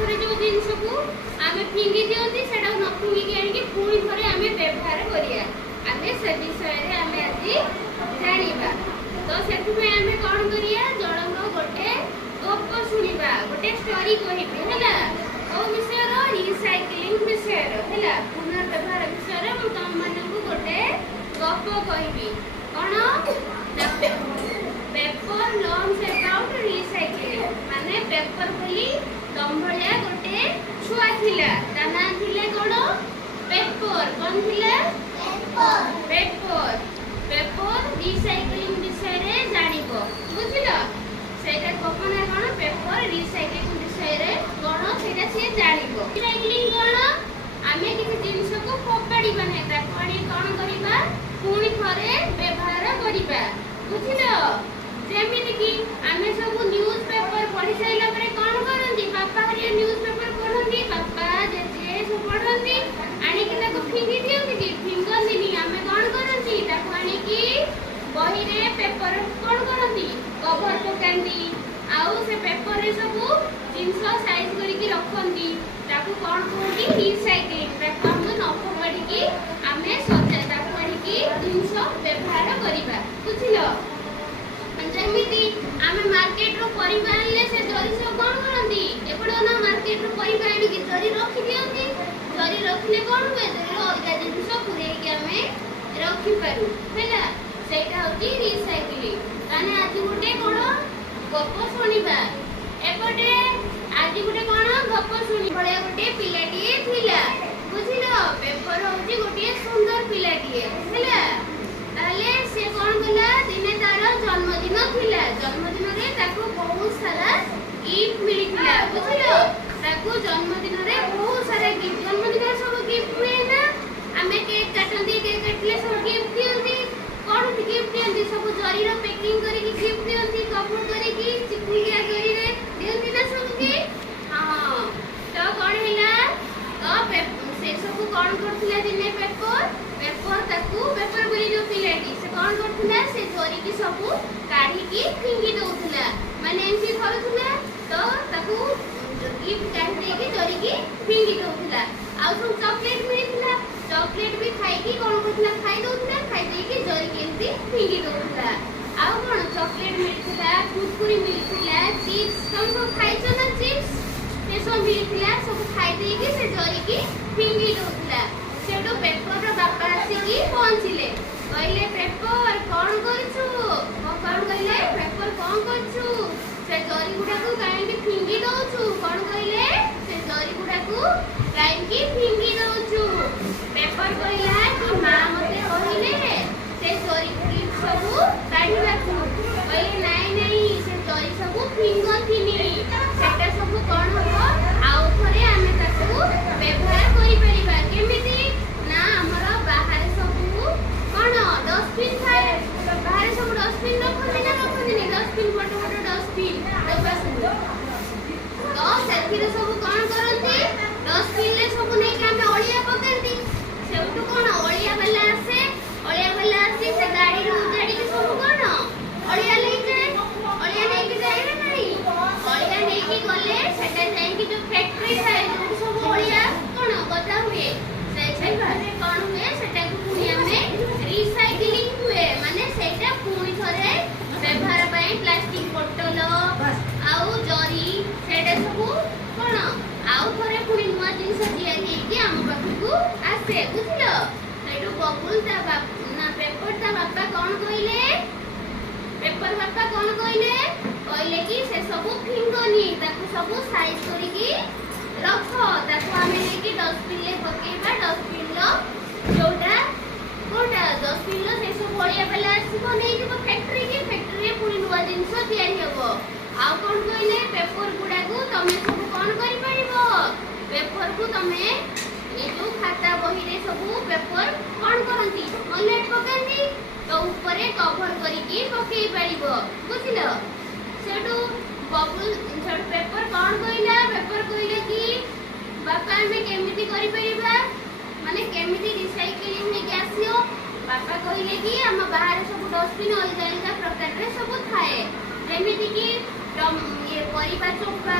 थरे जो जिनस को आमे फिंगी दियंती सेटा न फिंगी के आनी पुणी थरे आमे व्यवहार करिया आमे से विषय रे आमे आज जानिबा तो सेतु में आमे कोन करिया जणंग गोटे गप सुनिबा गोटे स्टोरी कहिबे हैला ओ विषय रो रिसाइक्लिंग विषय रो हैला पुनर्व्यवहार विषय रे हम तुम माने को गोटे गप कहिबी कोन पेपर लर्न्स अबाउट रिसाइक्लिंग माने पेपर बोली तम भलिया गोटे छुआ थिला ता ना थिले कोन पेपर कोन थिला पेपर पेपर रिसाइक्लिंग विषय रे जानिबो बुझिलो सेटा कपना कोन पेपर रिसाइक्लिंग विषय रे कोन सेटा से जानिबो रिसाइक्लिंग कोन आमे किछि जिंस को फोपाडी बने ता कोनी कोन करिबा पुणी थरे व्यवहार करिबा बुझिलो जेमिति कि आमे सब न्यूज़ पेपर पढि साइला परे कोन करंती पापा हरिया न्यूज़ पेपर पढंती पापा जे सब पढंती आनी कि ताको फिंगी दियंती कि फिंगंती नी आमे कोन करंती ताको आनी कि बही रे पेपर कोन करंती कवर पकांती आउ से पेपर रे सब जिंस साइज करी कि रखंती ताको कोन कहंती रिसाइक्लिंग ताको हम न फोपाडी कि आमे सजा ताको आनी कि जिंस व्यवहार करिबा बुझिलो जेमिति आमे मार्केट रो परिबा आइले से जरी सब कोन करंती एपडो ना मार्केट रो परिबा आनी कि जरी रखि दियंती जरी रखले कोन होय जरी अलगा जिंस पुरे कि आमे रखि पारु हैला सेटा होती रिसाइक्लिंग माने आज गुटे कोन गप सुनिबा एपटे आज गुटे कोन गप सुनि बळे गुटे पिलाटी थिला बुझिलो पेपर होती गुटे सुंदर पिलाटी हैला ताले से कोन गला दिने तार जन्मदिन थिला जन्मदिन रे ताको बहुत सारा गिफ्ट मिलिथिला बुझिलो ताको जन्मदिन रे बहुत सारा गिफ्ट जन्मदिन रे सब गिफ्ट हुए ना आमे केक काटंती केक काटले सब गिफ्ट दियंती कोन गिफ्ट दियंती सब जरी रो पैकिंग करी कि गिफ्ट दियंती कपूर करी कि चिपकिया करी रे दियंती ना सब के हां तो कोन हैला तो से सब कोन करथिला दिने पेपर पेपर ताकू पेपर बोली जो पिलाटी से कोन करथिला से जरी की सब काढी की फिंगी दउथिला माने एंती करथिला तो ताकू गिफ्ट काढी के जरी की फिंगी दउथिला आ सब चॉकलेट मिलिथिला चॉकलेट भी खाई की कोन करथिला खाई दउथिला खाई दे के जरी के एंती फिंगी दउथिला आ कोन चॉकलेट मिलिथिला कुरकुरी मिलिथिला चिप्स तुम सब खाइछो ना चिप्स से सब मिलिथिला सब खाई दे के से जरी की फिंगी दउथिला सेटो पेपर रो बापा आसी की पहुंचिले कहले पेपर कोन करछु कोन कहले पेपर कोन करछु से जरी गुडा को काहे की फिंगी दउछु कोन कहले से जरी गुडा को काहे की फिंगी दउछु पेपर कहला कि मां मते कहिले से जरी की सब काढिबा को कहले नाही नाही से जरी सब फिंगथिनी सेटा सब कोन हो आउ थरे आमे ताको व्यवहार करि परिबा केमिति ना हमर बाहर सब कोन डस्टबिन थाए बाहर सब डस्टबिन रखनी ना रखनी डस्टबिन बड़ बड़ डस्टबिन डब्बा सब तो सेथिरे सब कोन करंती डस्टबिन ले सब नै के हम ओलिया पकंती सेउटु कोन ओलिया वाला आसे से गाड़ी रो उजाड़ी के सब कोन ओलिया ले जाए ना नहीं ओलिया नै की गले सेटा जाई की जो फैक्ट्री थाए जो सब ओलिया कोन गदा हुए से भारे कोन हुए सेटा को पुनी हमें रिसाइक्लिंग हुए माने सेटा पुनी थरे व्यवहार पई प्लास्टिक बोतल आउ जरी सेटा सब कोन आउ थरे पुनी नुवा जिंस दिया के हम पाखु आसे बुझिलो सेटो बबुल ता बाप ना पेपर ता बापा कोन कइले पेपर बापा कोन कइले कि से सब फिंगनी ताको सब साइज करी की रख ताको हमें लेके डस्टबिन ले पकेबा डस्टबिन लो जोटा कोटा डस्टबिन लो से सब ओलिया वाला आसीबो नै जेबो फैक्ट्री रे पुनी नुवा जिंस तयारी हबो आ कोन कइले पेपर गुडा को तमे सब कोन करि परिबो पेपर को तमे ए जो खाता बही रे सब पेपर कोन करंती ऑनलाइन पकांती तो ऊपर कवर करी की पकेई परिबो बुझिलो सेटू बबुल सेटू पेपर कोन कइला पेपर कइले कि बापा हमें केमिति करि परिबा माने केमिति रिसाइक्लिंग में आसियो बापा कहिले कि हम बाहर सब डस्टबिन अलग अलग प्रकार रे सब थाए जेमिति कि ये परिबा चोपा